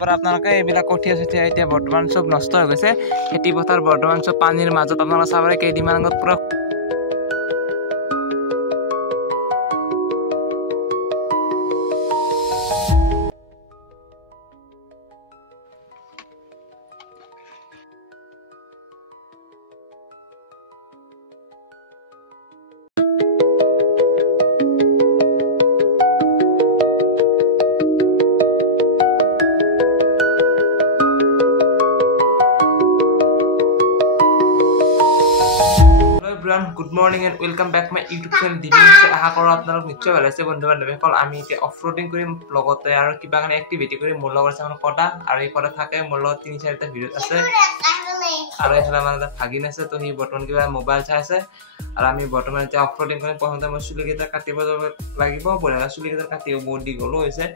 আপোনালোকে এইবিলাক কঠিয়া চঠিয়া এতিয়া বৰ্তমান চব নষ্ট হৈ গৈছে খেতি পথাৰ বৰ্তমান চব পানীৰ মাজত আপোনালোকে চাব পাৰে কেইদিনমান আগত পুৰা Good morning and welcome back my YouTube channel Dinesh আশা কৰো আপোনালোক নিশ্চয় ভাল আছে বন্ধু বান্ধৱীসকল আমি এতিয়া অফৰোডিং কৰিম লগতে আৰু কিবা কানে এক্টিভিটি কৰিম মোৰ লগৰ চামন কটা আৰু এই পৰে থাকে মোৰ লগত 3-4টা ভিডিও আছে আৰু এফালে মানে ভাগিন আছে তো হি বৰ্তমান কিবা মোবাইল চাই আছে আৰু আমি বৰ্তমান এতিয়া অফৰোডিং কৰিম প্ৰথমতে মই চুলিকেইটা কাটিব লাগিব বঢ়িয়া চুলিকেইটা কাটিও বহুত দীঘল হৈছে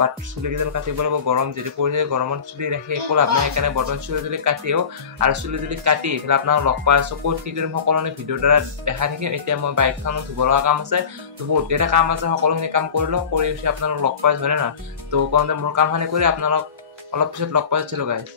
বাট চুলিকেইটা কাটিব লাগিব গৰম যেতি পৰিছে গৰমত চুলি ৰাখি একো লাভ নাই সেইকাৰণে বৰ্তমান চুলি কাটিও আৰু চুলি কাটি এফালে আপোনাক লগ পাই আছো ক'ত কি কৰিম সকলোনে ভিডিঅ' দ্বাৰা দেখা থাকিম এতিয়া মই বাইকখন ধুব লগা কাম আছে তো বহুত কেইটা কাম আছে সকলোখিনি কাম কৰিলো কৰি উঠি আপোনালোক লগ পাই হয় না তো কোনতে মোৰ কামখিনি কৰি আপোনালোক অলপ পিছত লগ পাইছিলো গাইস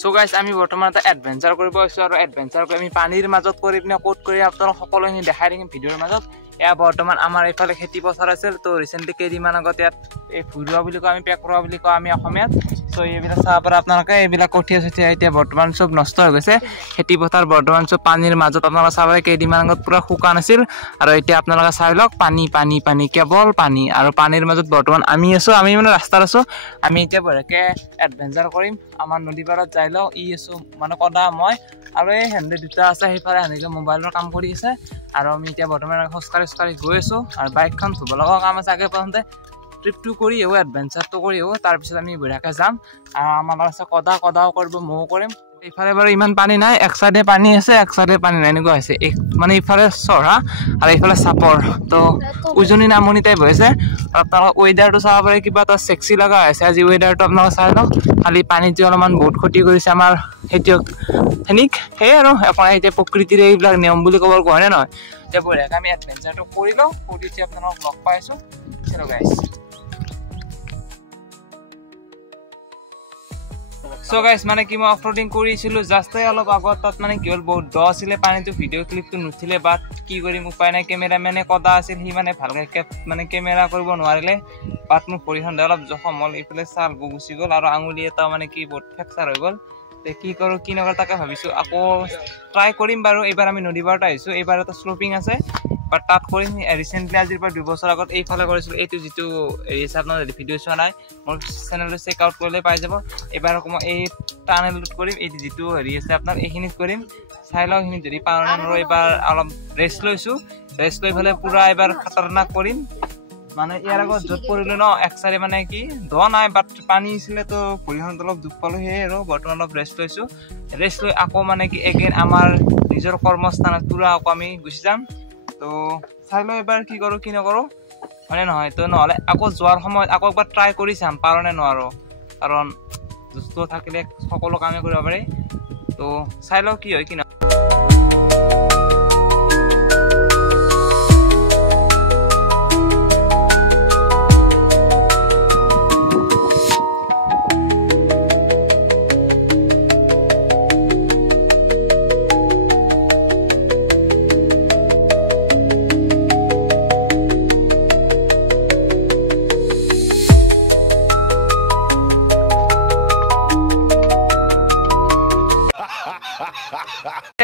সো গাইস আমি বৰ্তমান এটা এডভেঞ্চাৰ কৰিব আছো আৰু এডভেঞ্চাৰ কৰি আমি পানীৰ মাজত কৰি পিনে কোট কৰি আপোনালোক সকলোখিনি দেখাই দিম ভিডিঅ'ৰ মাজত এয়া বৰ্তমান আমাৰ এইফালে খেতি পথাৰ আছিল তো ৰিসেন্টলি কেইদিনমান আগত ইয়াত এই ফুৰুৱা বুলি কয় আমি পেকৰুৱা বুলি কয় আমি অসমীয়াত সো এইবিলাক চাব পৰা আপোনালোকে এইবিলাক কঠিয়া চঠিয়া এতিয়া বৰ্তমান চব নষ্ট হৈ গৈছে খেতি পথাৰ বৰ্তমান চব পানীৰ মাজত আপোনালোকে চাব পাৰে কেইদিনমান আগত পুৰা শুকান আছিল আৰু এতিয়া আপোনালোকে চাই লওক পানী পানী পানী কেৱল পানী আৰু পানীৰ মাজত বৰ্তমান আমি আছো আমি মানে ৰাস্তাত আছো আমি এতিয়া বৰকে এডভেঞ্চাৰ কৰিম আমাৰ নদী পাৰত যাই লও ই আছো মানে কদা মই আৰু এই হেন্দে দুটা আছে সেইফালে হেনেকে মোবাইলৰ কাম কৰি আছে আৰু আমি এতিয়া বৰ্তমান খস্কাৰি গৈ আছো আৰু বাইকখন ধুব লগা কাম আছে আগে প্ৰথমতে ট্ৰিপটো কৰি এও এডভেঞ্চাৰটো কৰি এও তাৰ পিছত আমি বঢ়িয়াকে যাম আৰু আমাৰ আছে কদাও কৰিব মও কৰিম ইফালে বাৰু ইমান পানী নাই এক সাইডে পানী আছে এক সাইডে পানী নাই এনেকুৱা আছে মানে ইফালে চৰা আৰু ইফালে চাপৰ তো উজনি নামনি টাইপ হৈছে আপোনালোক ওয়েদাৰটো চাব পাৰে কিবা এটা সেক্সি লগা আছে আজি ওয়েদাৰটো আপোনালোক চাই লওক খালি পানীটো অলপমান বহুত ক্ষতি কৰিছে আমাৰ হেতিয়ক হেনিক হে আৰু আপোনাৰ এতিয়া প্ৰকৃতিৰ এইবিলাক নিয়ম বুলি ক'ব কোৱা নাই নহয় এতিয়া বঢ়িয়াকে আমি এডভেঞ্চাৰটো কৰি লওঁ কৰি আপোনালোক লগ পাইছো চলো গাইস So guys মানে কি মই অফৰোডিং কৰিছিলো জাস্ট অলপ আগত তাত মানে কি হল বহুত দ আছিল পানীটো ভিডিও ক্লিপটো নুঠিলে বাট কি কৰিম উপায় নাই ক্যামেৰামেনে কদা আছিল হি মানে ভালকে মানে ক্যামেৰা কৰিব নোৱাৰিলে বাট মোৰ পৰিহন অলপ জখম হল ইফালে চাল গুচি গল আৰু আঙুলি এটা মানে কি বহুত ফ্ৰেকচাৰ হৈ গল তে কি কৰো কি নকৰ তাকে ভাবিছো আকৌ ট্ৰাই কৰিম বাৰু এবাৰ আমি নদী পাৰত আহিছো এবাৰ এটা স্লোপিং আছে বাট তাত কৰিম ৰিসেন্টলি আজিৰ পৰা 2 বছৰ আগত এইফালে কৰিছিলো এইটো যেটো ৰিস আপোনাৰ ভিডিও চোৱা নাই মোৰ চেনেলটো চেক আউট কৰিলে পাই যাব এবাৰ আকৌ মই এই টানেলটো কৰিম এই যেটো হেৰি আছে আপোনাৰ এইখিনি কৰিম চাই লও হিনি যদি পাৰো না এবাৰ অলপ ৰেষ্ট লৈছো ৰেষ্ট লৈ ফলে পুৰা এবাৰ খতৰনাক কৰিম মানে ইয়াৰ আগত জট পৰিলো ন একসাৰে মানে কি দ নাই বাট পানী ছিলে তো পৰিহন অলপ দুখ পালো হে আৰু বৰ্তমান অলপ ৰেষ্ট লৈছো ৰেষ্ট লৈ আকৌ মানে কি এগেইন আমাৰ নিজৰ কৰ্মস্থানত পুৰা আকৌ আমি গুছি যাম তো চাই লও এবাৰ কি কৰো কি নকৰো মানে নহয় তো নহলে আকৌ যোৱাৰ সময়ত আকৌ একবাৰ ট্ৰাই কৰি চাম পাৰোনে নোৱাৰো কাৰণ দুষ্ট থাকিলে সকলো কামে কৰিব পাৰে তো চাই লও কি হয় কি না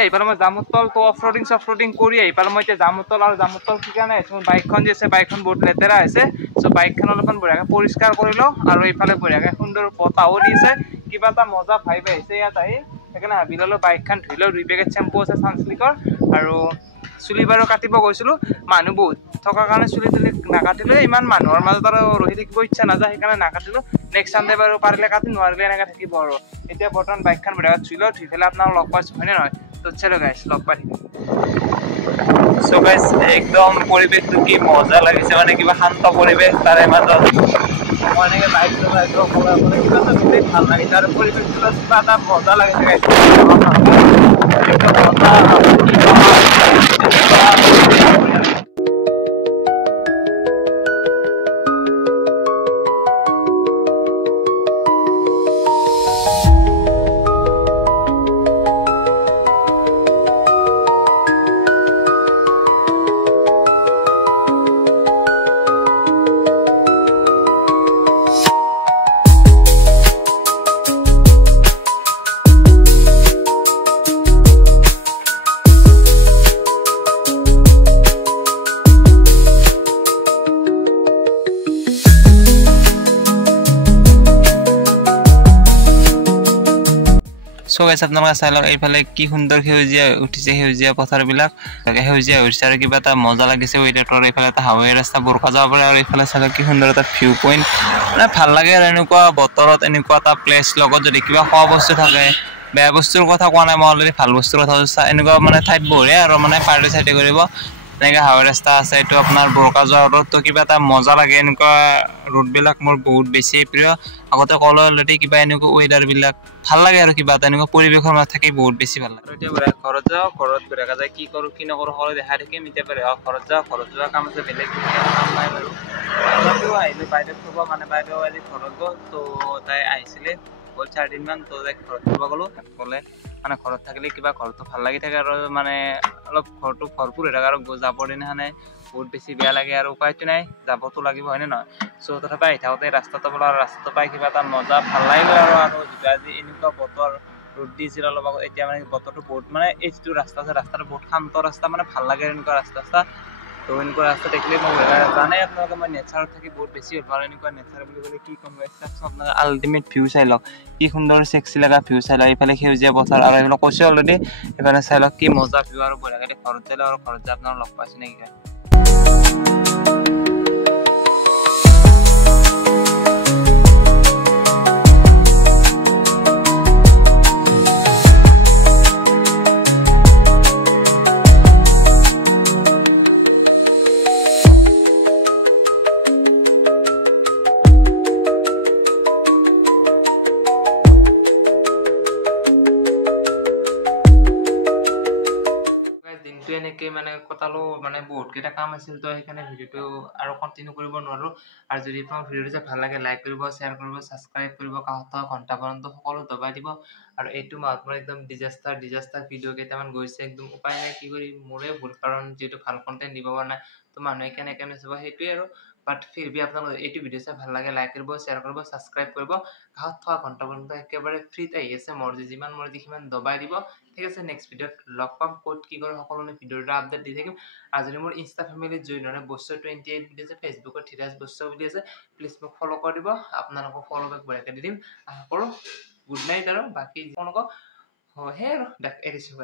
এইফালে মই জামুতল তো অফৰোডিং কৰি এইফালে মই এতিয়া জামুতল কি কাৰণে মোৰ বাইকখন যে আছে বাইকখন বহুত লেতেৰা আছে সো বাইকখন অলপমান বঢ়িয়াকে পৰিষ্কাৰ কৰিলো আৰু এইফালে বঢ়িয়াকে সুন্দৰ বতাহও দিছে কিবা এটা মজা ভাইব আহিছে ইয়াত আহি সেইকাৰণে ভাবিলো বাইকখন ধুইলো 2 পেকেট শ্যাম্পু আছে সানসিল্কৰ আৰু চুলি বাৰো কাটিব গৈছিলো মানুহ বহুত থকাৰ কাৰণে চুলি নাকাটিলো ইমান মানুহৰ মাজত আৰু ৰহি থাকিব ইচ্ছা নাযায় সেইকাৰণে নাকাটিলো নেক্সট সানডে বাৰো পাৰিলে কাটি নোৱাৰিলে এনেকা থাকিব আৰু এতিয়া বৰ্তমান বাইকখন বঢ়িয়াকে ধুইলো ধুইলে আপোনাক লগ পাইছো হয়নে নহয় তো চলো গাইস লগ পাই সো গাইস একদম পৰিবেশটো কি মজা লাগিছে মানে কিবা শান্ত পৰিবেশ তাৰে মাজত অনেকে বাইক চলাই তো কিবা ভাল লাগিছে আৰু পৰিবেশটো কিবা এটা মজা লাগিছে গাইস একদম মজা সো গাইস আপোনালোকে চাই লওক এইফালে কি সুন্দৰ সেউজীয়া উঠিছে সেউজীয়া পথাৰবিলাক সেউজীয়া হৈছে আৰু কিবা এটা মজা লাগিছে ৱেদাৰটোৰ এইফালে এটা হাৱাই ৰাস্তা বৰখা যাব পাৰে আৰু এইফালে চাই কি সুন্দৰ এটা ভিউ পইণ্ট মানে ভাল লাগে আৰু এনেকুৱা বতৰত এনেকুৱা এটা প্লেচ লগত যদি কিবা খোৱা বস্তু থাকে বেয়া বস্তুৰ কথা কোৱা নাই মই অলৰেডি ভাল বস্তুৰ কথা কৈছো এনেকুৱা মানে ঠাইত বঢ়িয়া আৰু মানে পাৰ্টি চাইডে কৰিব এনেকৈ হাৱাই ৰাস্তা আছে এইটো আপোনাৰ বৰখা যোৱা ৰ'দটো কিবা এটা মজা লাগে এনেকুৱা ৰ'দবিলাক মোৰ বহুত বেছি প্ৰিয় আগতে কল অলৰেডি কিবা এনেকুৱা ৱেদাৰবিলাক ভাল লাগে আৰু কিবা এটা এনেকুৱা পৰিৱেশৰ মাজত থাকি বহুত বেছি ভাল লাগে আৰু এতিয়া ঘৰত যাওঁ ঘৰত দেখা যায় কি কৰোঁ কি নকৰোঁ সকলো দেখাই থাকিম এতিয়া ঘৰত যোৱা কাম আছে বেলেগ কাম নাই বাৰু আহিলোঁ বাইদেউ থ'ব মানে বাইদেউ আজি ঘৰত গ'ল তো তাই আহিছিলে গ'ল 4 দিনমান তো তাইক ঘৰত থ'ব গ'লোঁ গ'লে মানে ঘৰত থাকিলে কিবা ঘৰটো ভাল লাগি থাকে আৰু মানে অলপ ঘৰটো ভৰপূৰ হৈ থাকে আৰু যাবৰ দিনাখনে বহুত বেছি বেয়া লাগে আৰু উপায়টো নাই যাবতো লাগিব হয়নে নহয় চ' তথাপি আহি থাকোঁতে ৰাস্তাটো পাই কিবা এটা মজা ভাল লাগিলে আৰু যিটো আজি এনেকুৱা বতৰ ৰ'দ দিছিল অলপ আগত এতিয়া মানে বতৰটো বহুত মানে এই যিটো ৰাস্তা আছে ৰাস্তাটো বহুত শান্ত ৰাস্তা মানে ভাল লাগে এনেকুৱা ৰাস্তা তো এনেকুৱা ৰাস্তা দেখিলে মই জানে আপোনালোকে মই নেচাৰত থাকি বহুত বেছি ভাল পাওঁ এনেকুৱা নেচাৰ বুলি ক'লে কি ক'ম আপোনালোকে আল্টিমেট ভিউ চাই লওক কি সুন্দৰ চেক্সি লগা ভিউ চাই লওক এইফালে সেউজীয়া পথাৰ আৰু এইফালে কৈছে অলৰেডি এইফালে চাই লওক কি মজা ভিউ আৰু বঢ়িয়া লাগে ঘৰত যাই আৰু ঘৰত যাই আপোনালোক লগ পাইছে নেকি এনেকৈ মানে কটালো মানে বহুতকেইটা কাম আছিল তো সেইকাৰণে ভিডিঅ'টো আৰু কণ্টিনিউ কৰিব নোৱাৰোঁ আৰু যদি আপোনাৰ ভিডিঅ'টো চাই ভাল লাগে লাইক কৰিব শ্বেয়াৰ কৰিব ছাবস্ক্ৰাইব কৰিব কাষত থকা ঘণ্টা বনটো সকলো দবাই দিব আৰু এইটো মাহত মোৰ একদম ডিজাষ্টাৰ ভিডিঅ' কেইটামান গৈছে একদম উপায় নাই কি কৰি মোৰে ভুল কাৰণ যিহেতু ভাল কণ্টেণ্ট দিব পৰা নাই তো মানুহে কেনেকৈ চাব সেইটোৱে আৰু বাট ফিৰবি আপোনালোকে এইটো ভিডিঅ' চাই ভাল লাগে লাইক কৰিব শ্বেয়াৰ কৰিব ছাবস্ক্ৰাইব কৰিব কাষত থকা ঘণ্টা বনটো একেবাৰে ফ্ৰীত আহি আছে মৰ্জি যিমান মৰ্জি সিমান দবাই দিব ঠিক আছে নেক্সট ভিডিঅ'ত লগ পাম ক'ত কি কৰোঁ সকলোৰে ভিডিঅ'ৰ আপডেট দি থাকিম আৰু যদি মোৰ ইনষ্টা ফেমিলিত জইন হয় বস্য 28 বুলি আছে ফেচবুকত ধীৰাজ বস্য বুলি আছে প্লিজ মোক ফ'ল' কৰি দিব আপোনালোকক ফ'ল' বেক বঢ়িয়াকৈ দি দিম আশা কৰোঁ গুড নাইট আৰু বাকী আপোনালোকক সেয়াই আৰু এৰিছোঁ